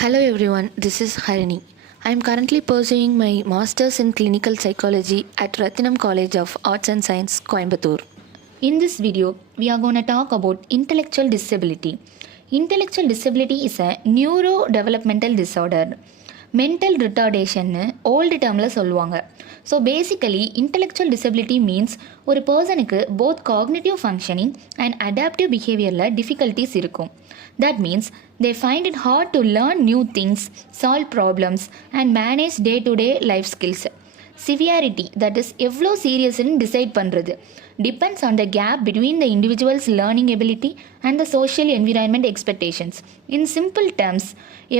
Hello everyone, this is Harini. I am currently pursuing my Masters in Clinical Psychology at Rathinam College of Arts and Science, Coimbatore. In this video, we are going to talk about intellectual disability. Intellectual disability is a neurodevelopmental disorder. Mental ரிட்டார்டேஷன்னு old டேர்மில் சொல்லுவாங்க. So basically intellectual disability means ஒரு பர்சனுக்கு both cognitive functioning and adaptive பிஹேவியரில் difficulties இருக்கும். That means they find it hard to learn new things, solve problems and manage day to day life skills. Severity, that is எவ்வளோ சீரியஸ்ன்னு decide பண்ணுறது, depends on the gap between the individual's learning ability and the social environment expectations. In simple terms,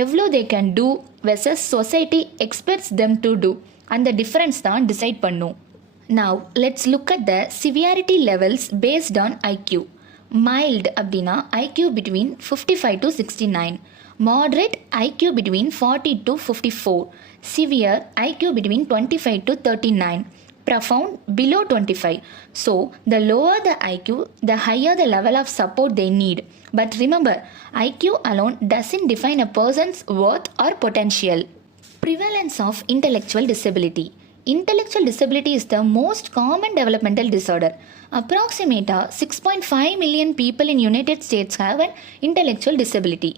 எவ்வளோ they can do versus society expects them to do, and the difference தான் decide பண்ணும். Now, let's look at the severity levels based on IQ. Mild அப்படின்னா IQ between 55 to 69. Moderate IQ between 40 to 54. Severe IQ between 25 to 39. Profound below 25. So, the lower the IQ, the higher the level of support they need. But remember, IQ alone doesn't define a person's worth or potential. Prevalence of intellectual disability. Intellectual disability is the most common developmental disorder. Approximately 6.5 million people in United States have an intellectual disability.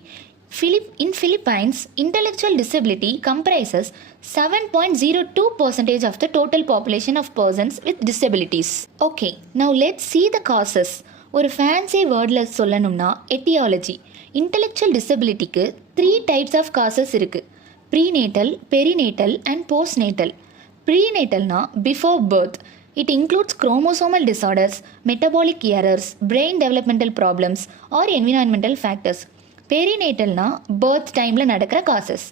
In Philippines, intellectual disability comprises 7.02% of the total population of persons with disabilities. Okay, now let's see the causes. ஒரு fancy வேர்டில் சொல்லணும்னா aetiology. Intellectual டிசபிலிட்டிக்கு 3 types of causes இருக்குது. Prenatal, perinatal and postnatal. ப்ரீநேட்டல்னா before birth. It includes chromosomal disorders, metabolic errors, brain developmental problems or environmental factors. பெரிநேட்டல்னா birth டைமில் நடக்கிற causes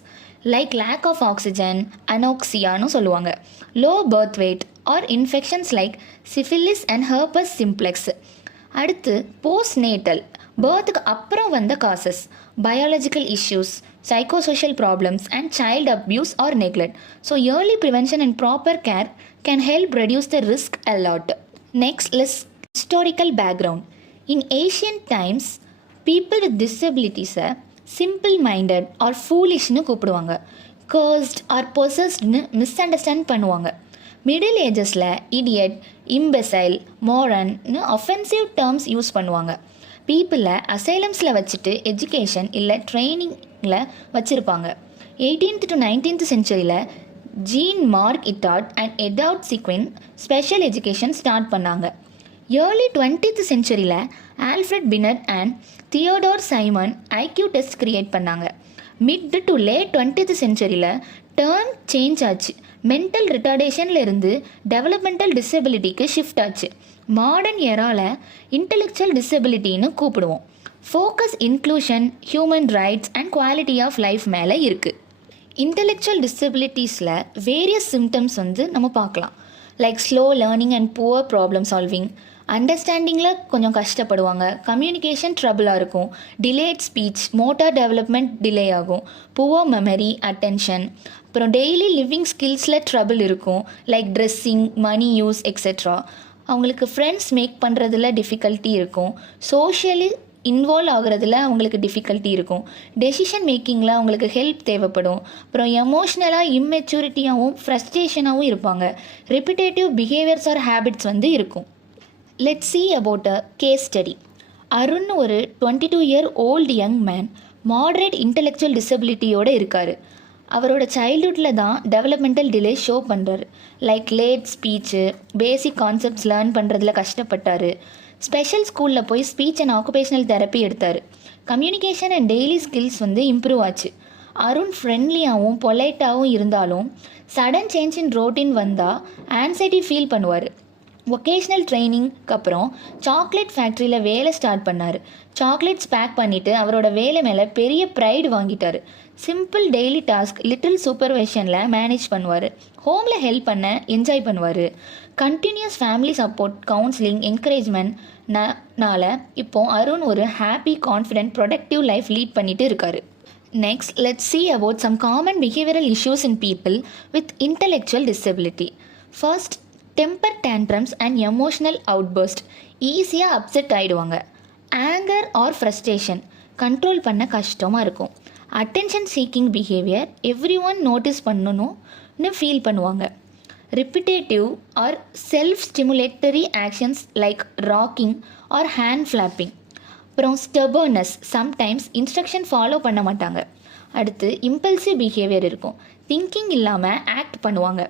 like lack of oxygen, அனோக்சியான்னு சொல்லுவாங்க, low birth weight or infections like syphilis and herpes simplex. அடுத்து postnatal, பர்த்துக்கு அப்புறம் வந்த causes, biological issues, psychosocial problems and child abuse or neglect. So early prevention and proper care can help reduce the risk a lot. Next, let's historical background. In ancient times, people with disabilities simple minded or foolishனு கூப்பிடுவாங்க, cursed or possessedனு misunderstand பண்ணுவாங்க. Middle ஏஜஸில் idiot, imbecile, moronனு offensive terms use பண்ணுவாங்க. பீப்புளை அசைலம்ஸில் வச்சுட்டு education இல்லை ட்ரைனிங்கில் வச்சுருப்பாங்க. 18th to 19th சென்ச்சுரியில் ஜீன் மார்க் இட்டாட் and Edward Seguin special education start பண்ணாங்க. ஏர்லி 20th சென்ச்சுரியில் Alfred Binet and Theodore Simon IQ test create பண்ணாங்க. மிட் டு லேட் 20th சென்ச்சுரியில் டேர்ம் சேஞ்ச் ஆச்சு. மென்டல் ரிட்டார்டேஷனில் இருந்து டெவலப்மெண்டல் டிசபிலிட்டிக்கு ஷிஃப்ட் ஆச்சு. மாடர்ன் ஏராவில் இன்டெலெக்சுவல் டிசபிலிட்டின்னு கூப்பிடுவோம். Focus inclusion, human rights and quality of life மேலே இருக்குது. இன்டெலெக்சுவல் டிசபிலிட்டிஸில் வேரியஸ் சிம்டம்ஸ் நம்ம பார்க்கலாம். Like slow learning and poor problem solving, அண்டர்ஸ்டாண்டிங்கில் கொஞ்சம் கஷ்டப்படுவாங்க, கம்யூனிகேஷன் ட்ரபிளாக இருக்கும், delayed speech, motor development delay ஆகும், புவர் மெமரி, அட்டென்ஷன். அப்புறம் டெய்லி லிவிங் ஸ்கில்ஸில் ட்ரபிள் இருக்கும், லைக் ட்ரெஸ்ஸிங், மணி யூஸ் எக்ஸெட்ரா. அவங்களுக்கு ஃப்ரெண்ட்ஸ் மேக் பண்ணுறதுல டிஃபிகல்ட்டி இருக்கும், சோஷியலி இன்வால்வ் ஆகுறதுல அவங்களுக்கு டிஃபிகல்ட்டி இருக்கும், டெசிஷன் மேக்கிங்கில் அவங்களுக்கு ஹெல்ப் தேவைப்படும். அப்புறம் எமோஷ்னலாக இம்மெச்சூரிட்டியாகவும் ஃப்ரஸ்ட்ரேஷனாகவும் இருப்பாங்க. ரிப்பிட்டேட்டிவ் பிஹேவியர்ஸ் ஆர் ஹேபிட்ஸ் இருக்கும். Let's see about a case study. Arun ஒரு 22 year old young man moderate intellectual டிசபிலிட்டியோடு இருக்கார். அவரோட சைல்ட்ஹுட்டில் தான் டெவலப்மெண்டல் டிலே ஷோ பண்ணுறாரு. Like late speech, basic concepts learn பண்ணுறதுல கஷ்டப்பட்டார். ஸ்பெஷல் ஸ்கூலில் போய் ஸ்பீச் அண்ட் ஆக்குபேஷனல் தெரப்பி எடுத்தார். Communication and daily skills improve ஆச்சு. அருண் ஃப்ரெண்ட்லியாகவும் பொலைட்டாகவும் இருந்தாலும் சடன் சேஞ்ச் இன் ரொட்டீன் வந்தால் ஆன்சைட்டி ஃபீல் பண்ணுவார். ஒகேஷ்னல் ட்ரைனிங்க்கு அப்புறம் சாக்லேட் ஃபேக்ட்ரியில் வேலை ஸ்டார்ட் பண்ணார். சாக்லேட்ஸ் பேக் பண்ணிவிட்டு அவரோட வேலை மேலே பெரிய ப்ரைடு வாங்கிட்டார். சிம்பிள் டெய்லி டாஸ்க் லிட்டில் சூப்பர்வைஷனில் மேனேஜ் பண்ணுவார். ஹோமில் ஹெல்ப் பண்ண என்ஜாய் பண்ணுவார். கண்டினியூஸ் ஃபேமிலி சப்போர்ட், கவுன்சிலிங், என்கரேஜ்மெண்ட்னால இப்போது அருண் ஒரு happy, confident, productive life lead பண்ணிட்டு இருக்காரு. Next, let's see about some common behavioral issues in people with intellectual disability. First, temper tantrums and emotional outburst. ஈஸியாக அப்செட் ஆகிடுவாங்க. Anger or frustration control பண்ண கஷ்டமாக இருக்கும். Attention seeking behaviour everyone notice பண்ணணும்னு feel பண்ணுவாங்க. Repetitive or self stimulatory actions like rocking or hand flapping. அப்புறம் stubbornness, sometimes instruction follow பண்ண மாட்டாங்க. அடுத்து இம்பல்சிவ் பிஹேவியர் இருக்கும், திங்கிங் இல்லாமல் ஆக்ட் பண்ணுவாங்க.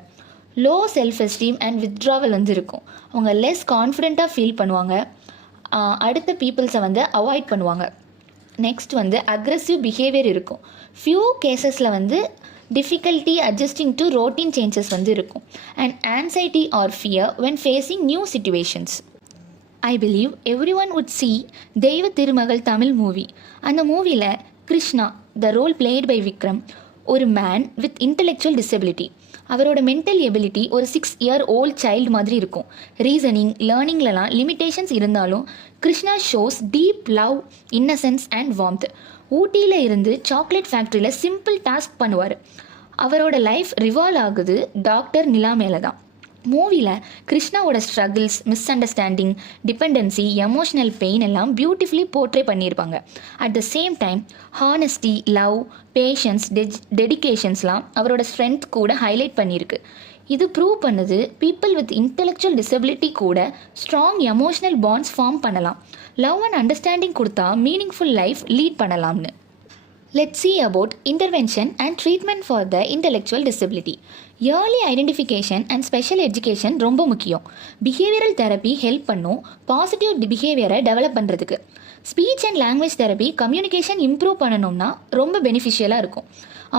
Low self esteem and withdrawal இருக்கும், அவங்க லெஸ் கான்ஃபிடெண்ட்டாக ஃபீல் பண்ணுவாங்க. அடுத்த பீப்புள்ஸை அவாய்ட் பண்ணுவாங்க. நெக்ஸ்ட் அக்ரெசிவ் பிஹேவியர் இருக்கும். ஃபியூ கேசஸில் difficulty adjusting to routine changes இருக்கும். And anxiety or fear when facing new situations. I believe everyone would see Deiva Thirumagal Tamil movie. அந்த மூவியில் Krishna, the role played by Vikram, ஒரு மேன் வித் இன்டெலெக்சுவல் டிசபிலிட்டி. அவரோட mental ability ஒரு 6 year old child மாதிரி இருக்கும். Reasoning, லேர்னிங்லலாம் limitations இருந்தாலும் Krishna shows deep love, innocence and warmth. ஊட்டியில் இருந்து சாக்லேட் ஃபேக்ட்ரியில் சிம்பிள் டாஸ்க் பண்ணுவார். அவரோட லைஃப் ரிவால்வ் ஆகுது டாக்டர் நிலா மேலே தான். மூவியில் கிருஷ்ணாவோட struggles, misunderstanding, dependency, emotional pain எல்லாம் பியூட்டிஃபுல்லி போர்ட்ரே பண்ணியிருப்பாங்க. At the same time honesty, love, patience, டெடிகேஷன்ஸ்லாம் அவரோட ஸ்ட்ரென்த் கூட ஹைலைட் பண்ணியிருக்கு. இது ப்ரூவ் பண்ணுது பீப்புள் வித் இன்டெலெக்சுவல் டிசபிலிட்டி கூட ஸ்ட்ராங் எமோஷ்னல் பாண்ட்ஸ் ஃபார்ம் பண்ணலாம். லவ் அண்ட் அண்டர்ஸ்டாண்டிங் கொடுத்தா மீனிங்ஃபுல் லைஃப் லீட் பண்ணலாம்னு. Let's see about intervention and treatment for the intellectual disability. Early identification and special education ரொம்ப முக்கியம். Behavioural therapy help பண்ணும் positive பிஹேவியரை develop பண்ணுறதுக்கு. Speech and language therapy communication improve பண்ணணும்னா ரொம்ப பெனிஃபிஷியலாக இருக்கும்.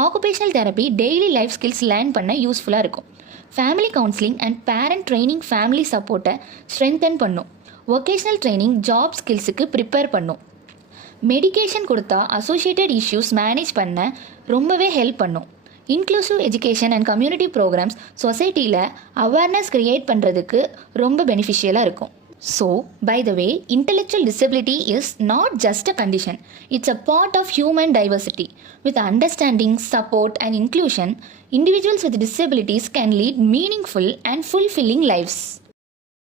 Occupational therapy daily life skills learn பண்ண யூஸ்ஃபுல்லாக இருக்கும். Family counselling and parent training family சப்போர்ட்டை ஸ்ட்ரென்தன் பண்ணும். வொகேஷ்னல் ட்ரைனிங் ஜாப் ஸ்கில்ஸுக்கு ப்ரிப்பேர் பண்ணும். மெடிகேஷன் கொடுத்தா அசோசியேட்டட் இஷ்யூஸ் மேனேஜ் பண்ண ரொம்பவே ஹெல்ப் பண்ணும். Inclusive education and community programmes சொசைட்டியில் அவேர்னஸ் க்ரியேட் பண்ணுறதுக்கு ரொம்ப பெனிஃபிஷியலாக இருக்கும். So by the way, intellectual disability is not just a condition. It's a part of human diversity. With understanding, support and inclusion, individuals with disabilities can lead meaningful and fulfilling lives.